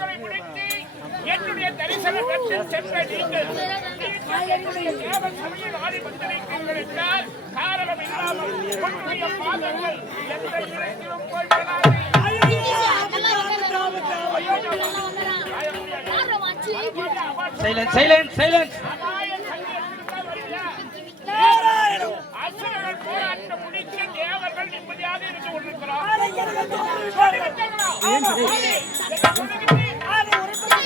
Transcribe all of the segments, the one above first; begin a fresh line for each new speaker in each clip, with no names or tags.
பூஜைகளை முடித்து என்னுடைய தரிசன பெற்று சென்ற நீங்கள் என்னுடைய தேவ சபையில் ஆடி வந்திருக்கிறீர்கள் என்றால் காரணம் இல்லாமல் உங்களுடைய பாதங்கள் எந்த இடத்திலும் போய் விடாது.
சைலன்ஸ் சைலன்ஸ் சைலன்ஸ்
நிம்மதியாக இருந்து கொண்டிருக்கிறார்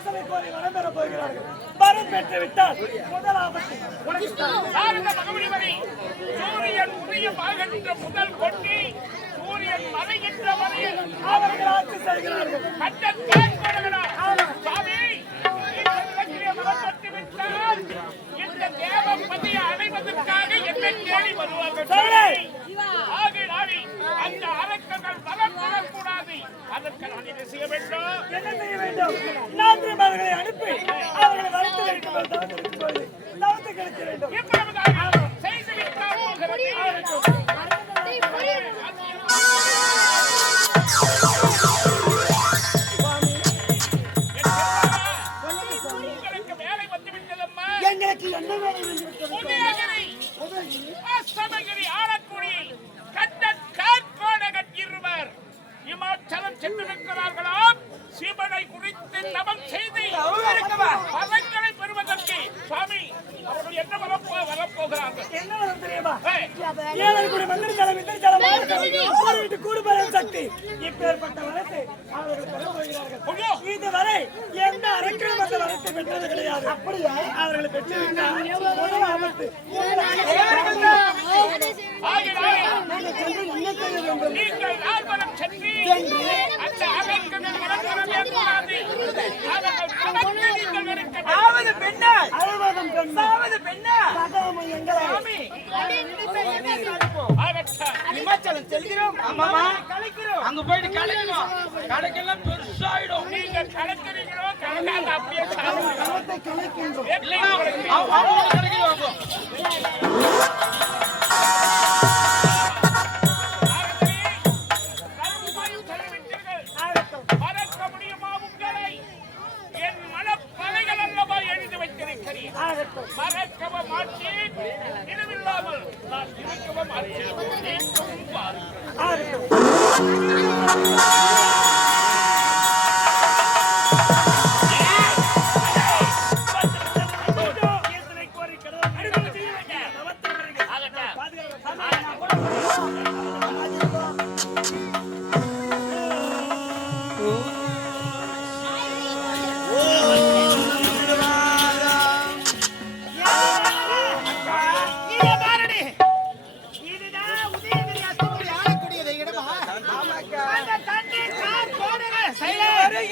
ஈசனை கோரி வரம் பெறப் போகிறார்கள். வரம் பெற்று விட்டால் முதல் ஆபத்து
சூரியன் உதயம் ஆகின்ற முதல் கொட்டி சூரியன் மறைகின்ற வரையில்
அவர்கள் ஆட்சி செய்கிறார்கள்.
கட்ட கேட்படுகிறா சாமி இந்த இலக்கிய மரப்பட்டு விட்டால் இந்த தேவ பதியை அடைவதற்காக என்னை தேடி வருவார்கள். அதற்கு நான் என்ன செய்ய வேண்டும்.
என்ன செய்ய வேண்டும்? நான்கு அனுப்பி
நபம் செய்து பலன்களை பெறுவதற்கு சுவாமி அவர்கள் என்ன வரப்போ வரப்போகிறார்கள்
என்ன வரும் தெரியுமா?
ஏய்,
ஏழரை கோடி மந்திர ஜலம் இந்திர ஜலம் ஆறு வீட்டு சக்தி. இப்பேற்பட்ட வரத்தை அவர்கள் இதுவரை எந்த அரக்கனும் அந்த வரத்தை பெற்றது கிடையாது. அப்படியா? அவர்களை பெற்றுவிட்டால் முதல் ஆபத்து
ஆகினாலே
நாங்கள் சென்று என்ன செய்ய வேண்டும்
நீங்கள் நால்வரும் சென்று அந்த அரக்கனை வளர்க்க கூடாது அவர்கள் பலத்தை நீங்கள் எடுக்க வேண்டும்.
ஆவது பெண்ணா
அறுபதும் பெண்ணா
ஆவது பெண்ணா
ஆகட்டும்.
இமாச்சலம் செல்கிறோம். ஆமாமா கலைக்கிறோம். அங்க போயிட்டு கலைக்கணும். கலைக்கெல்லாம் பெருசாயிடும்.
நீங்கள் கலக்கிறீங்களோ கலக்காத அப்படியே.
களத்தை கலைக்கின்றோம்.
அவங்க கலைக்கிறோம்
আর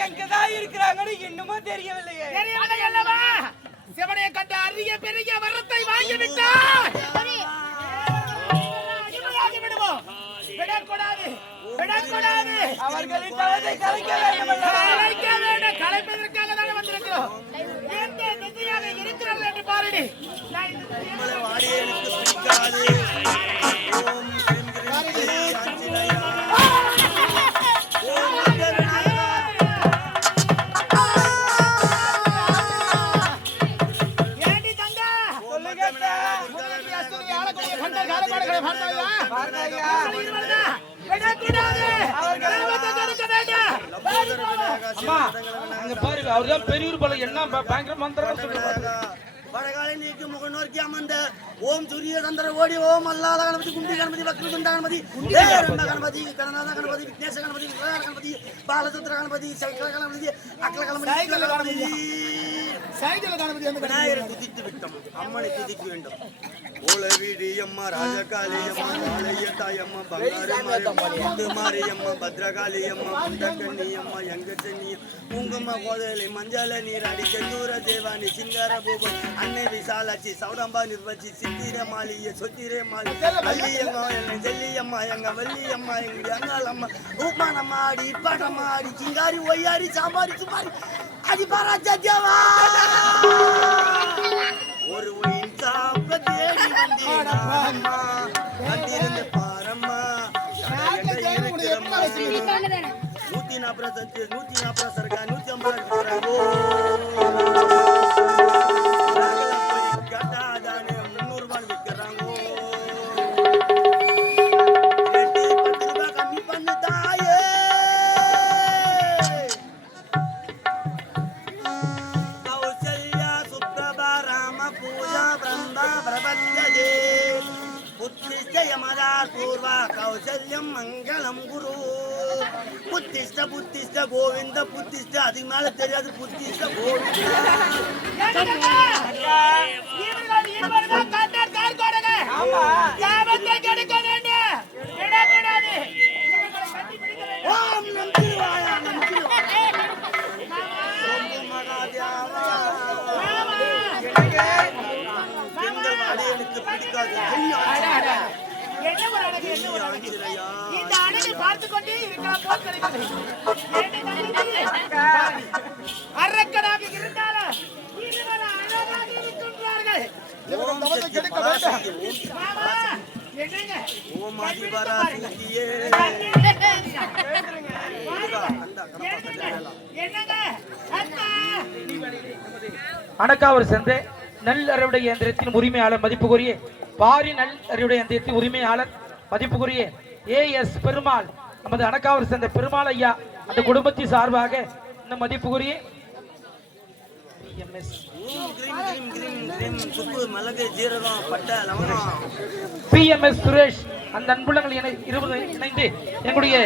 எங்கதான் இருக்கிறாங்கன்னு இன்னுமும் தெரியவில்லையே.
தெரியவில்லை அல்லவா? சிவனை கண்ட அரிய பெரிய வரத்தை வாங்கி விட்டார் அடிமையாகி விடுவோம் விடக்கூடாது. விடக்கூடாது.
அவர்களின் தவத்தை கலைக்க வேண்டும்?
கலைக்க வேண்டும். கலைப்பதற்காக
அவர்தான் பெரியவர் போல என்ன பயங்கர மந்திரம் சொல்லுவாங்க
வடகாலை நீக்கி முகநோக்கி அமர்ந்த ஓம் சூரிய சந்திர ஓடி ஓம் அல்லாத கணபதி குண்டி கணபதி வக்ரதுண்ட கணபதி கணபதி கணநாத கணபதி விக்னேச கணபதி கணபதி பாலசுத்திர கணபதி சைக்கிள கணபதி அக்கல கணபதி.
சைக்கிள கணபதி. வந்து
விநாயகரை துதித்து விட்டோம் அம்மனை துதிக்க வேண்டும். ஓலவீடியம்மா ராஜகாளியம்மா பாளைய தாயம்மா பங்காரு மாரியம்மா பத்ரகாளியம்மா புண்டக்கண்ணியம்மா எங்கச்சன்னி குங்கும கோதலி மஞ்சள நீராடி செந்தூர தேவானி சிங்கார பூபன் அன்னை விசாலாச்சி சௌடம்பா நிர்வச்சி சித்திர மாளிய சொத்திரே மாலி வள்ளியம்மா எங்க செல்லியம்மா எங்க வள்ளியம்மா எங்க அங்காளம்மா ஊப்பானம்மா ஆடி இப்பாட்டம்மா ஆடி சிங்காரி ஒய்யாரி சாம்பாரி சுமாரி அடி பாராஜா தேவா? ஒரு உயின் சாப்ப தேடி வந்தீரம்மா கண்டிருந்து பாரம்மா. நூத்தி நாற்பது நூத்தி நாற்பது சரக்கா நூத்தி ஐம்பது ஜெயமதா பூர்வா கௌசல்யம் மங்களம் குரு புத்திஷ்ட புத்திஷ்ட கோவிந்த புத்திஷ்ட அதுக்கு மேல தெரியாது புத்திஷ்ட கோவிந்த
இந்த அழகை பார்த்து கொண்டே இருக்கலாம் போல் கிடைக்கிறது அரக்கனாக இருந்தாலும் இருவர் அழகாக இருக்கின்றார்கள். என்னங்க?
அணக்காவர் நெல் அறுவடை இயந்திரத்தின் உரிமையாளர் மதிப்புக்குரிய பாரி நல் அறுவடை இயந்திரத்தின் உரிமையாளர் மதிப்புக்குரிய ஏ எஸ் பெருமாள் நமது அணக்காவர் சேர்ந்த பெருமாள் ஐயா அந்த குடும்பத்தின் சார்பாக இந்த மதிப்புக்குரிய PMS
ஓம்
பிஎம்எஸ் சுரேஷ் அந்த அன்புள்ளங்கள் இருபது இணைந்து எங்களுடைய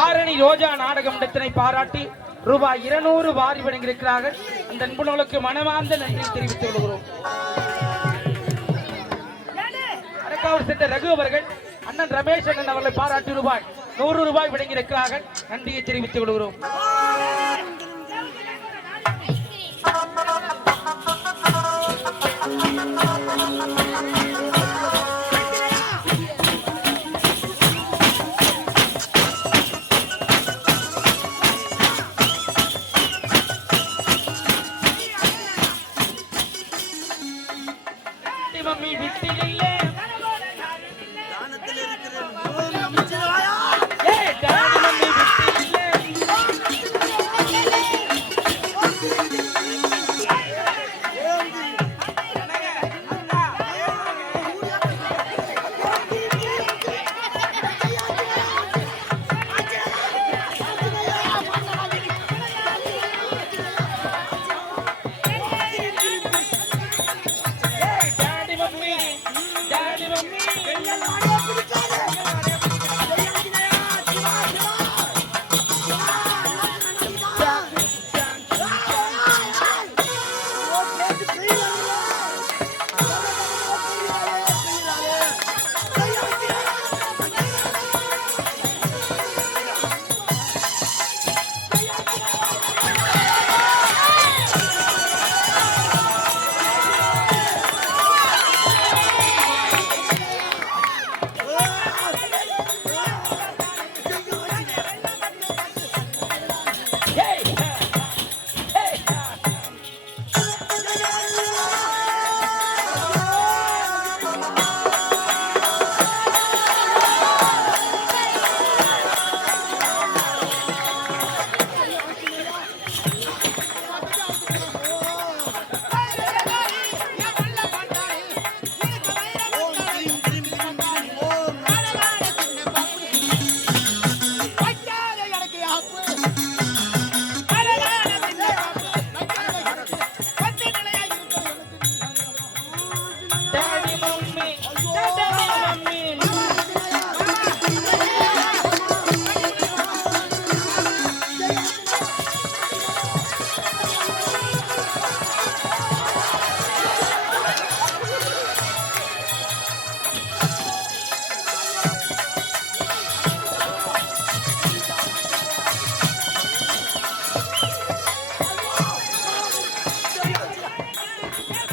ஆரணி ரோஜா நாடகம் இடத்தினை பாராட்டி ரூபாய் இருநூறு வாரி வழங்கியிருக்கிறார்கள். அந்த அன்புள்ளங்களுக்கு மனமார்ந்த நன்றி தெரிவித்துக் கொள்கிறோம். சென்ற ரகு அவர்கள் அண்ணன் ரமேஷ் அண்ணன் அவர்களை பாராட்டு ரூபாய் நூறு ரூபாய் வழங்கியிருக்கிறார்கள். நன்றியை தெரிவித்துக் கொள்கிறோம். மம்மி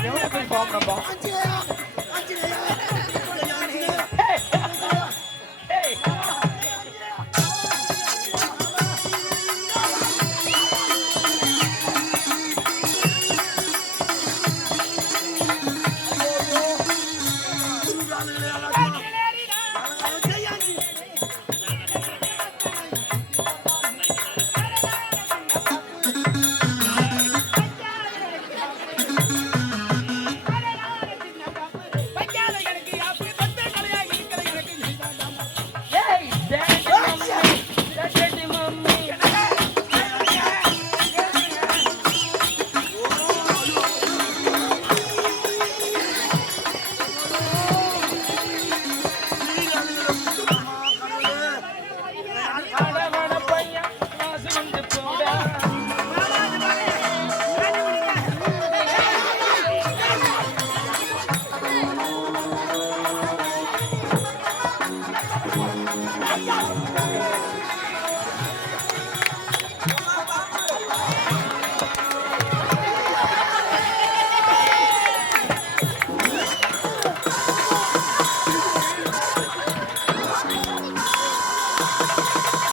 ఎవరు ఫామ్
నంబర్ అంజేయ అంజేయ